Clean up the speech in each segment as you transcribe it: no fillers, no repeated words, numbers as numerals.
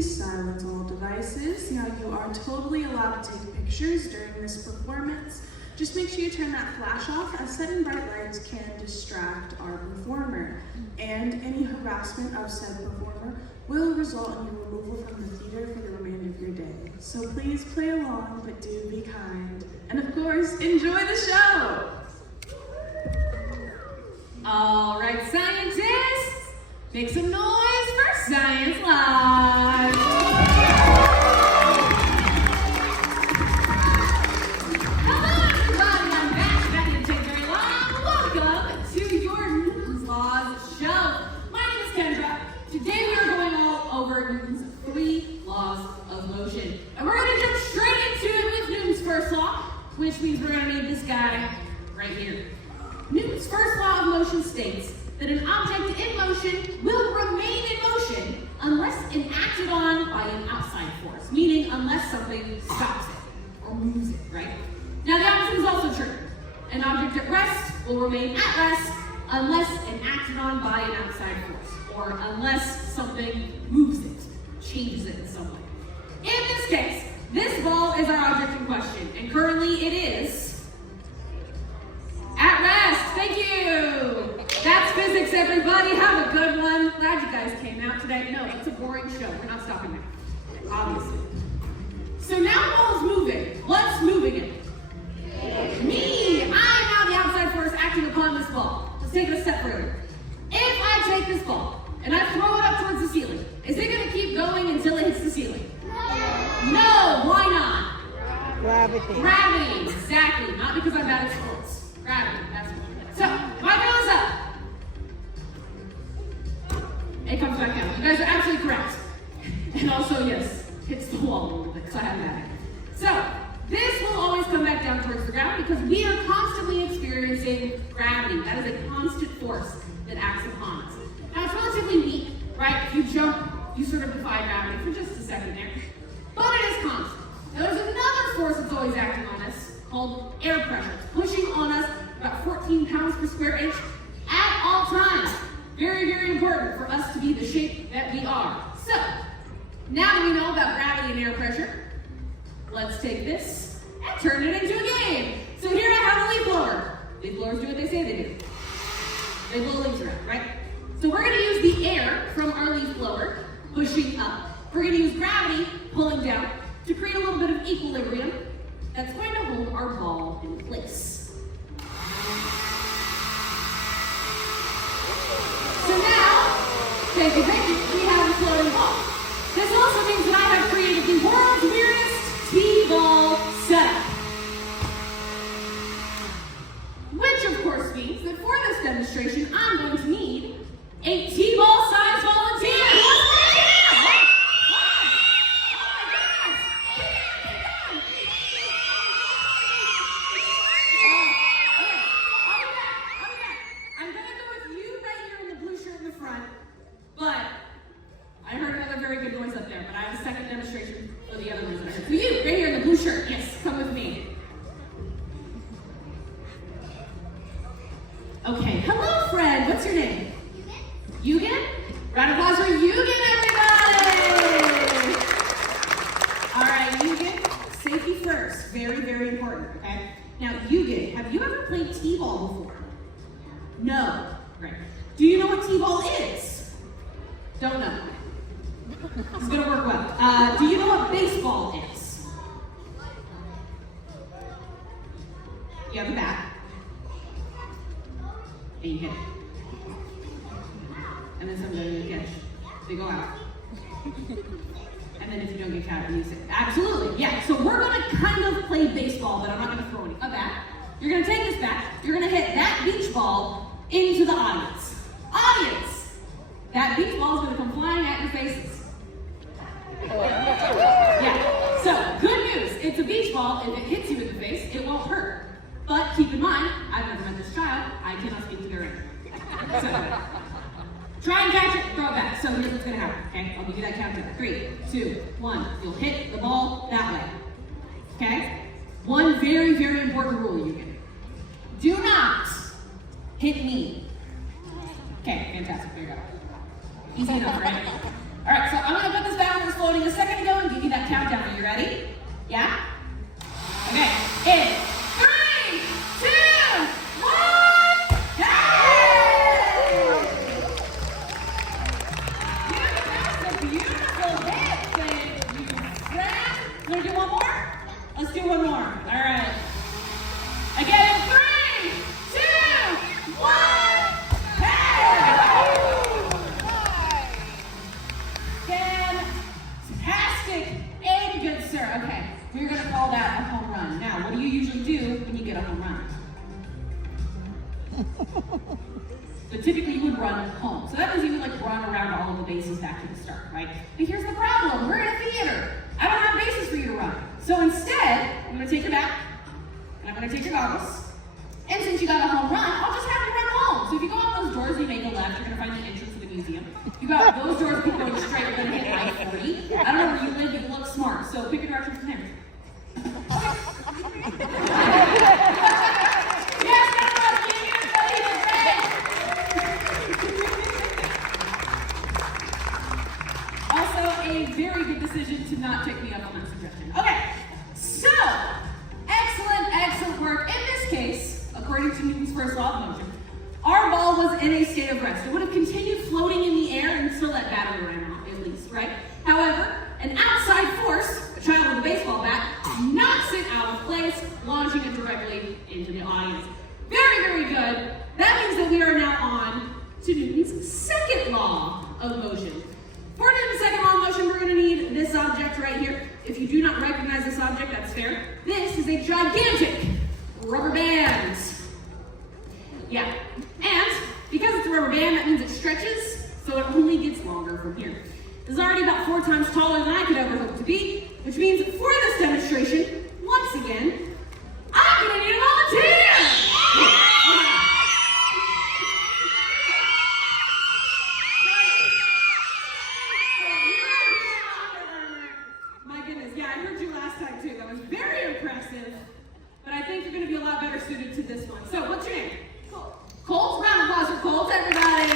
please silence all devices. Now, you are totally allowed to take pictures during this performance. Just make sure you turn that flash off, as sudden bright lights can distract our performer. And any harassment of said performer will result in your removal from the theater for the remainder of your day. So please play along, but do be kind. And of course, enjoy the show! All right, scientists, make some noise for Science Live! Hello, everybody, I'm back. That didn't take very long. Welcome to your Newton's Laws show. My name is Kendra. Today we are going all over Newton's 3 laws of motion. And we're going to jump straight into it with Newton's first law, which means we're going to need this guy right here. Newton's first law of motion states that an object in motion will remain in motion unless enacted on by an outside force, meaning unless something stops it or moves it, right? Now the opposite is also true. An object at rest will remain at rest unless enacted on by an outside force, or unless something moves it, changes it in some way. In this case, this ball is our object in question, and currently it is at rest. Thank you. That's physics, everybody. Have a good one. Glad you guys came out today. No, it's a boring show. We're not stopping there, obviously. So now the ball is moving. What's moving it? Me. I am now the outside force acting upon this ball. Let's take it a step further. If I take this ball and I throw it up towards the ceiling, is it going to keep going until it hits the ceiling? No. Why not? Gravity. Gravity. Exactly. Not because I'm bad at sports. Gravity, that's what. So, my ball is up. It comes back down. You guys are absolutely correct. And also, yes, hits the wall a little bit, because I have that. So, this will always come back down towards the ground because we are constantly experiencing gravity. That is a constant force that acts upon us. Now, it's relatively weak, right? If you jump, you sort of defy gravity for just a second there. But it is constant. Now, there's another force that's always acting on us, called air pressure. It's pushing on us about 14 pounds per square inch at all times. Very, very important for us to be the shape that we are. So, now that we know about gravity and air pressure, let's take this and turn it into a game. So here I have a leaf blower. Leaf blowers do what they say they do. They blow leaves around, right? So we're going to use the air from our leaf blower pushing up. We're going to use gravity pulling down to create a little bit of equilibrium that's going to hold our ball in place. So now, thank you, we have a floating ball. This also means that I have created the world's weirdest T-ball setup. Which of course means that for this demonstration, I'm going to need a T-ball size volunteer. Okay, hello friend, what's your name? Eugen? Round of applause for Eugen, everybody! All right, Eugen, safety first, very, very important, okay? Now, Eugen, have you ever played T-ball before? No, right. Do you know what T-ball is? Don't know. It's gonna work well. Do you know what baseball is? You have a bat. And you hit it. And then somebody will catch. They go out. And then if you don't get caught, you say, absolutely, yeah. So we're gonna kind of play baseball, but I'm not gonna throw any. A bat. You're gonna take this bat, you're gonna hit that beach ball into the audience. Audience! That beach ball is gonna come flying at your faces. Yeah, so good news. It's a beach ball. If it hits you in the face, it won't hurt. But keep in mind, I've never met this child. I cannot speak to their age. So, try and catch it, throw it back. So here's what's gonna happen, okay? I'll give you that countdown. 3, 2, 1. You'll hit the ball that way, okay? One very, very important rule, Eugen. Do not hit me. Okay, fantastic, there you go. Easy enough, right? All right, so I'm gonna put this bat on this floating Yeah? Okay, in 3, 2, 1, yay! That's a beautiful hit, thank you, Fran. You wanna do one more? Let's do one more, all right. Again, in 3, 2, 1, fantastic and good, sir. Okay, we're gonna call that a home run. Now, what do you usually do when you get a home run? But typically you would run home. So that means you would like run around all of the bases back to the start, right? But here's the problem, we're in a theater. I don't have bases for you to run. So instead, I'm gonna take your bat, and I'm gonna take your goggles, and since you got a home run, I'll just have you run home. So if you go out those doors, you make a left, you're gonna find the entrance to the museum. You go out those doors, keep going straight, you're gonna hit I-40. I don't know where you live, but you look smart, so pick a direction from there. Yes, that's what also, a very good decision to not take me up on that suggestion. Okay, so, excellent work. In this case, according to Newton's first law of motion, our ball was in a state of rest. It would have continued floating in the air until that battery ran out, at least, right? However, an outside force, a child with a baseball bat, knocks it out of place, launching it directly into the audience. Very good. That means that we are now on to Newton's second law of motion. For Newton's second law of motion, we're going to need this object right here. If you do not recognize this object, that's fair. This is a gigantic rubber band. Yeah, and because it's a rubber band, that means it stretches, so it only gets longer from here. This is already about 4 times taller than I could ever hope to be, which means for this demonstration, once again, I'm going to need a volunteer! My goodness, yeah, I heard you last time too. That was very impressive, but I think you're going to be a lot better suited to this one. So, what's your name? Colt, round of applause for Colt, everybody!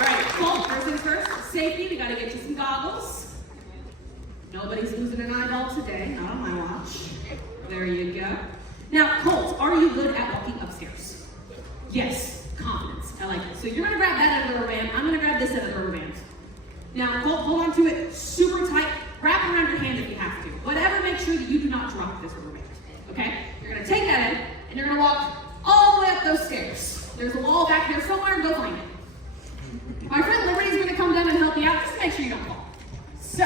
All right, Colt, first things first, safety, we gotta get you some goggles. Nobody's losing an eyeball today, not on my watch. There you go. Now, Colt, are you good at walking upstairs? Yes, confidence, I like it. So you're gonna grab that end of the rubber band, I'm gonna grab this end of the rubber band. Now, Colt, hold on to it super tight, wrap it around your hand if you have to. Whatever, make sure that you do not drop this rubber band, okay? You're gonna take that end, and you're gonna walk all the way up those stairs. There's a wall back there somewhere, go find it. My friend Liberty's gonna come down and help you out, just to make sure you don't fall. So,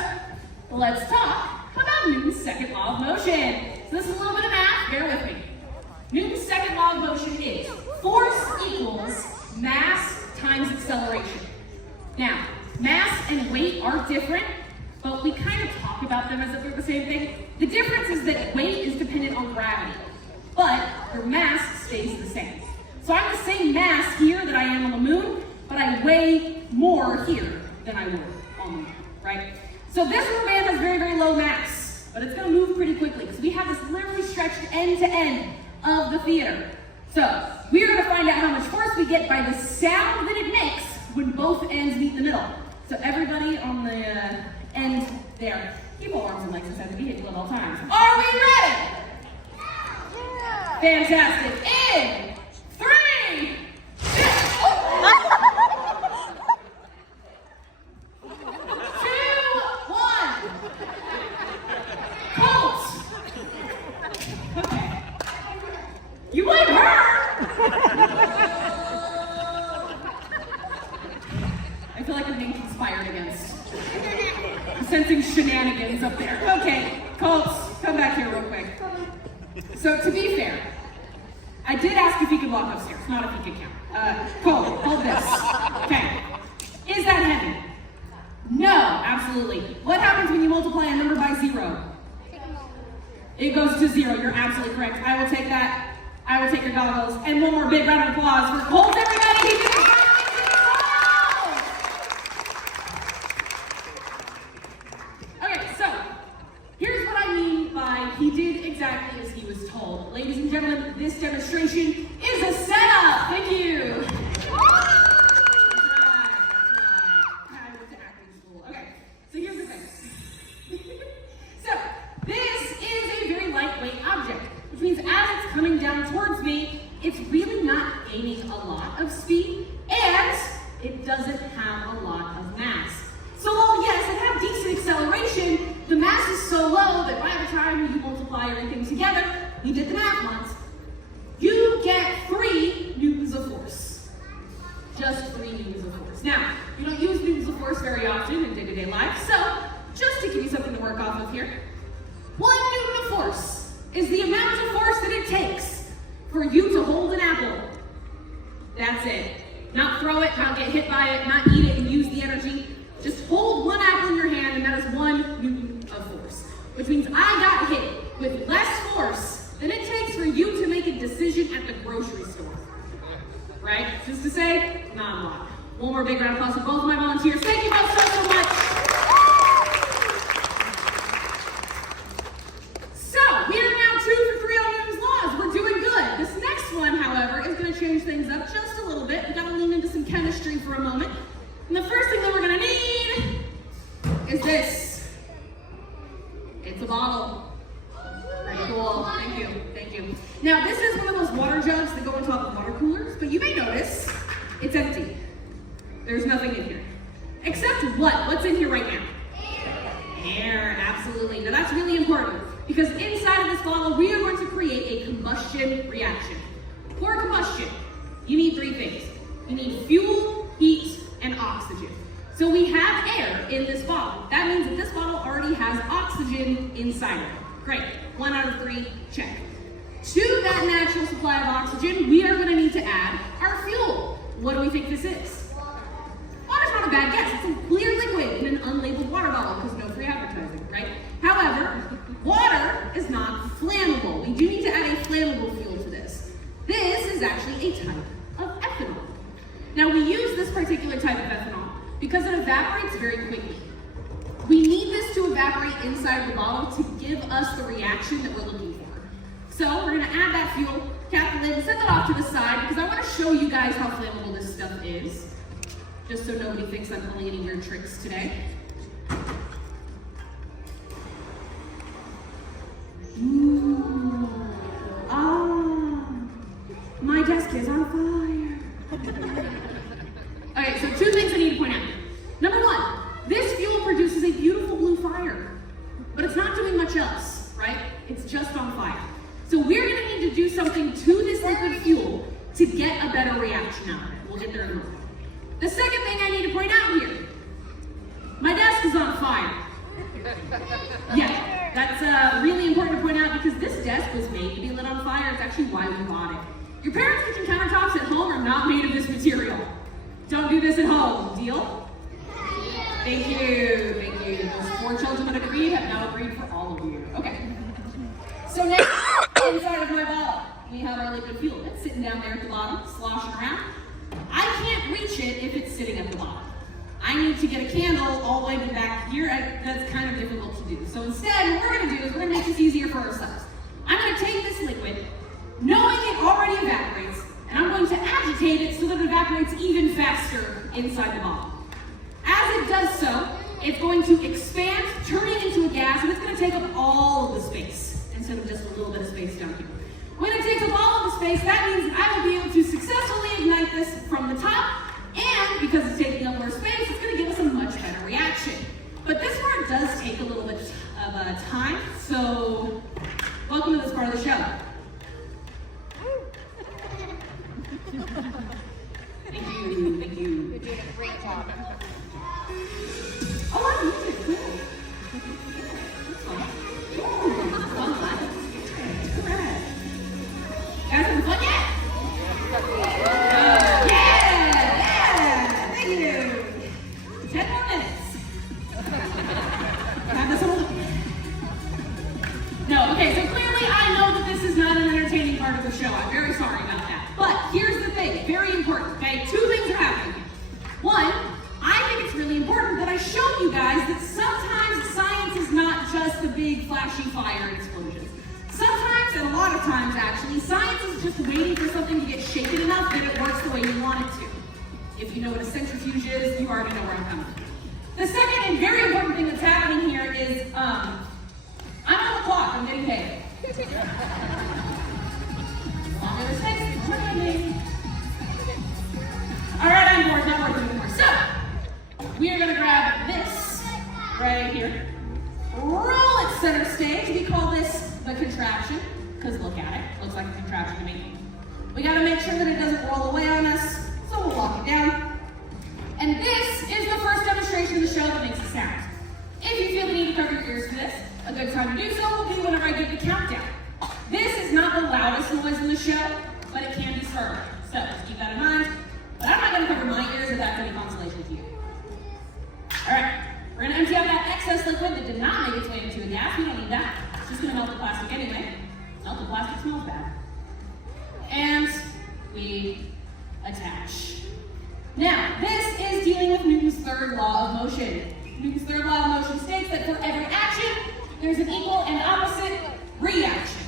let's talk about Newton's second law of motion. So this is a little bit of math, bear with me. Newton's second law of motion is force equals mass times acceleration. Now, mass and weight are different, but we kind of talk about them as if they're the same thing. The difference is that weight is dependent on gravity, but your mass stays the same. So I'm the same mass here that I am on the moon, but I weigh more here than I would on the moon, right? So this rubber band has very low mass, but it's gonna move pretty quickly because we have this literally stretched end to end of the theater. So we're gonna find out how much force we get by the sound that it makes when both ends meet the middle. So everybody on the end there, keep all arms and legs inside the vehicle at all times. Are we ready? Yeah. Fantastic. In 3, 2, 1. Colt. Okay. You like her? I feel like I'm being conspired against. I'm sensing shenanigans up there. Okay, Colt, come back here real quick. So to be fair, I did ask if he could walk upstairs, not if he could count. Colt, hold this. Okay. Is that heavy? No, absolutely. What happens when you multiply a number by 0? It goes to 0. You're absolutely correct. I will take that. I will take your goggles. And one more big round of applause for Colt, everybody. He did it. He did exactly as he was told. Ladies and gentlemen, this demonstration is a setup. Thank you. That's right. I went to acting school. Okay, so here's the thing. So lot of speed, and it doesn't have a lot of mass. So while yes, it had decent acceleration, the mass is so low that by the time you multiply everything together, you did the math once, you get 3 newtons of force. Just 3 newtons of force. Now, you don't use newtons of force very often in day-to-day life, so just to give you something to work off of here, 1 newton of force is the amount of force that it takes for you to hold an apple. That's it. Not throw it, not get hit by it, not eat it and use the energy. Just hold 1 apple in your hand and that is 1 newton of force. Which means I got hit with less force than it takes for you to make a decision at the grocery store. Right? Just to say, not a lot. One more big round of applause for both of my volunteers. Thank you both so much. So, we are now 2 for 3 on Newton's laws. We're doing good. This next one, however, is going to change things up just a little bit. We've got to lean into some chemistry for a moment. And the first thing that we're going to need is this. It's a bottle. Very cool. Thank you. Thank you. Now, this is one of those water jugs that go on top of water coolers, but you may notice it's empty. There's nothing in here. Except what? What's in here right now? Air, absolutely. Now that's really important because inside of this bottle, we are going to create a combustion reaction. For combustion, you need 3 things. You need fuel, heat, and oxygen. So we have air in this bottle. That means that this bottle already has oxygen inside of it. Great. 1 out of 3, check. To that natural supply of oxygen, we are going to need to add our fuel. What do we think this is? Water's not a bad guess. It's a clear liquid in an unlabeled water bottle because no free advertising, right? However, water is not flammable. We do need to add a flammable fuel to this. This is actually a type of ethanol. Now we use this particular type of ethanol because it evaporates very quickly. We need this to evaporate inside the bottle to give us the reaction that we're looking for. So we're going to add that fuel, cap the lid, and set that off to the side because I want to show you guys how flammable this stuff is. Just so nobody thinks I'm pulling any weird tricks today. Ooh. Ah, my desk is on fire. Okay, so 2 things I need to point out. Number 1, this fuel produces a beautiful blue fire, but it's not doing much else, right? It's just on fire. So we're going to need to do something to this liquid fuel to get a better reaction out of it. We'll get there in a moment. The second thing I need to point out here, my desk is on fire. Yeah, that's really important to point out because this desk was made to be lit on fire. It's actually why we bought it. Your parents' kitchen countertops at home are not made of this material. Don't do this at home. Deal? Thank you. Thank you. Those 4 children that agreed have now agreed for all of you. Okay. So now, inside of my bottle, we have our liquid fuel. It's sitting down there at the bottom, sloshing around. I can't reach it if it's sitting at the bottom. I need to get a candle all the way to the back here. That's kind of difficult to do. So instead, what we're going to do is we're going to make this easier for ourselves. I'm going to take this liquid, knowing it already evaporates, and I'm going to agitate it so that it evaporates even faster inside the bottle. As it does so, it's going to expand, turning into a gas, and it's going to take up all of the space instead of just a little bit of space down here. When it takes up all of the space, that means I will be able to successfully ignite this from the top, and because it's taking up more space, it's going to give us a much better reaction. But this part does take a little bit of time, so welcome to this part of the show. Thank you, thank you. You're doing a great job. Oh, I need it, cool. That's fun. Ooh, fun class. Alright. Guys having fun yet? Yeah! Thank you! 10 more minutes. Have this one. No, okay, so clearly I know that this is not an entertaining part of the show. I'm very sorry about that. But here's the thing, very important, okay? 2 things are happening. 1, I think it's really important that I show you guys that sometimes science is not just a big flashy fire explosion. Sometimes, and a lot of times actually, science is just waiting for something to get shaken enough that it works the way you want it to. If you know what a centrifuge is, you already know where I'm coming from. The second and very important thing that's happening here is, I'm on the clock, I'm getting paid. Longer mistakes, more money. here. Roll it center stage. We call this the contraption, because look at it. Looks like a contraption to me. We gotta make sure that it doesn't roll away on us, so we'll walk it down. And this is the first demonstration of the show that makes a sound. If you feel the need to cover your ears for this, a good time to do so will be whenever I give the countdown. This is not the loudest noise in the show, but it can be startling. So just keep that in mind. But I'm not gonna cover my ears if that's any consolation to you. All right, we're gonna empty out that excess liquid that did not make its way into the gas. We don't need that. It's just gonna melt the plastic anyway. Melt the plastic smells bad. And we attach. Now, this is dealing with Newton's third law of motion. Newton's third law of motion states that for every action, there's an equal and opposite reaction.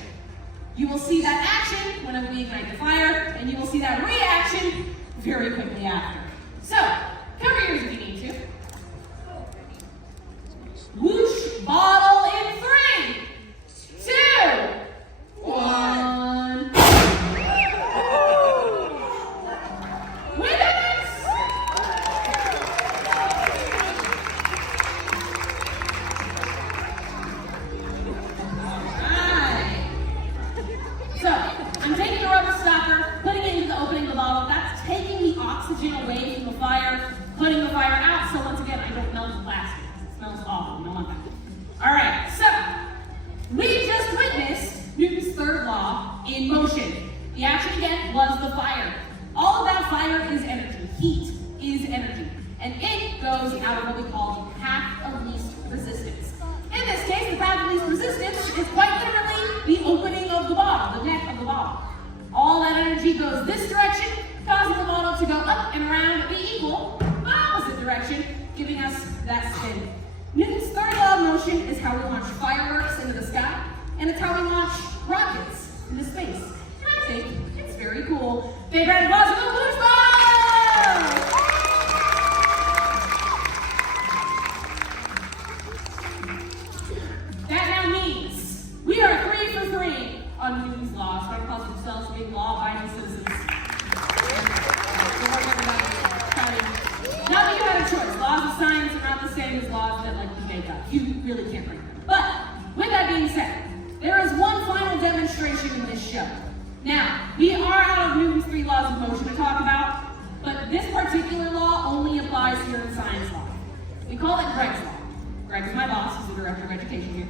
You will see that action whenever we ignite the fire, and you will see that reaction very quickly after. So, cover your ears if you need to. Whoosh, bottle in 3, 2, 1. Winners! Alright. So, I'm taking a rubber stopper, putting it into the opening of the bottle. That's taking the oxygen away from the fire, putting the fire out, so once again, I don't melt the plastic. It smells awful. I don't want that. Alright, so, we just witnessed Newton's third law in motion. The action again was the fire. All of that fire is energy. Heat is energy. And it goes out of what we call the path of least resistance. In this case, the path of least resistance is quite literally the opening of the bottle, the neck of the bottle. All that energy goes this direction, causing the bottle to go up and around the equal, opposite direction, giving us that spin. Newton's third law of motion is how we launch fireworks into the sky, and it's how we launch rockets into space. And I think it's very cool. Big round of applause for the Whoosh Bottle! That now means we are 3 for 3 on Newton's law. So I call themselves being law-abiding citizens. Not that you had a choice. Laws of science are not the same as laws that you make up. You really can't break them. But with that being said, there is one final demonstration in this show. Now, we are out of Newton's 3 laws of motion to talk about, but this particular law only applies here in science law. We call it Greg's law. Greg is my boss, he's the director of education here.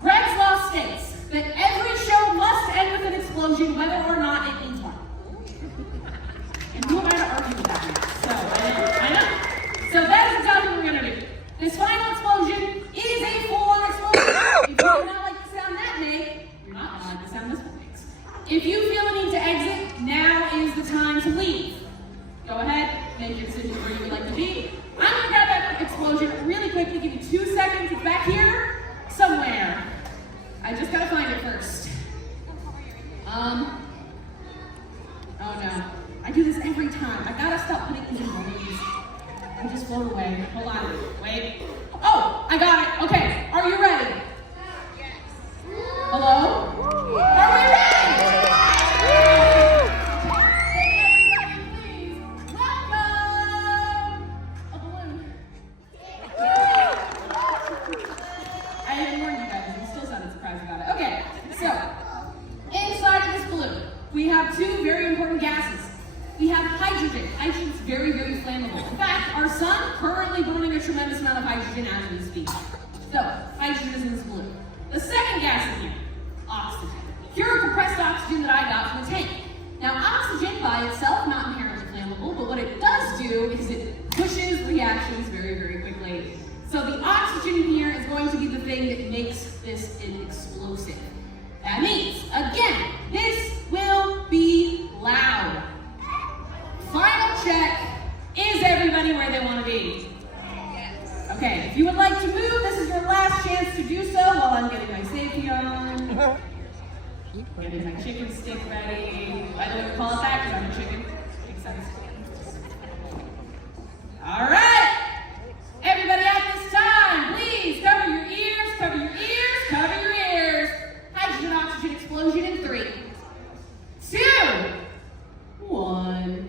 Greg's law states that every show must end with an explosion, whether or not it needs one. And who am I to argue with that now? So, I know. So that's exactly what we're gonna do. This final explosion is a full-on explosion. If you do not like the sound that made, you're not gonna like the sound this one makes. If you feel the need to exit, now is the time to leave. Go ahead, make your decision where you would like to be. I'm gonna grab that explosion really quickly, give you 2 seconds. It's back here somewhere. I just gotta find it first. Oh no. I do this every time. I gotta stop putting these in balloons. I just float away. Hold on. Wait. Oh, I got it. Okay. Are you ready? Yes. Hello? Are we ready? Everybody, please. Welcome. A balloon. I didn't warn you guys. You still sounded surprised about it. Okay. So, inside of this balloon, we have 2 very important gases. We have hydrogen. Hydrogen is very, very flammable. In fact, our sun currently burning a tremendous amount of hydrogen as we speak. So, hydrogen is in this balloon. The second gas in here, oxygen. Pure compressed oxygen that I got from the tank. Now, oxygen by itself, not inherently flammable, but what it does do is it pushes reactions very, very quickly. So the oxygen here is going to be the thing that makes this an explosive. That means, again, this will be loud. Final check. Is everybody where they want to be? Yes. Okay, if you would like to move, this is your last chance to do so while I'm getting my safety on. Getting my chicken stick ready. By the way, we call it that because I'm a chicken. Makes sense. All right. Everybody at this time, please cover your ears, cover your ears, cover your ears. Hydrogen oxygen explosion in 3, 2, 1.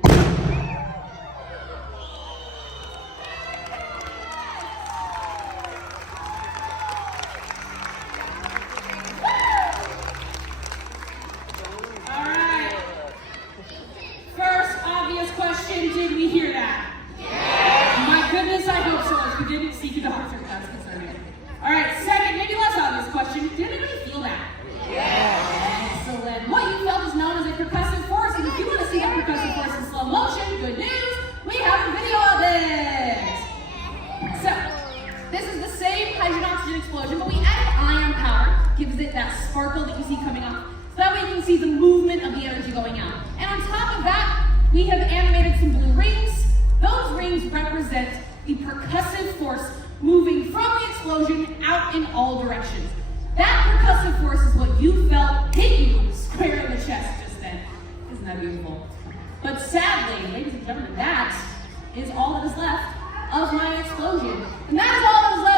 this is the same hydrogen oxygen explosion, but we added ion power, gives it that sparkle that you see coming off, so that way you can see the movement of the energy going out. And on top of that, we have animated some blue rings. Those rings represent the percussive force moving from the explosion out in all directions. That percussive force is what you felt hit you square in the chest just then. Isn't that beautiful? But sadly, ladies and gentlemen, that is all that is left of my explosion. And that is all that is left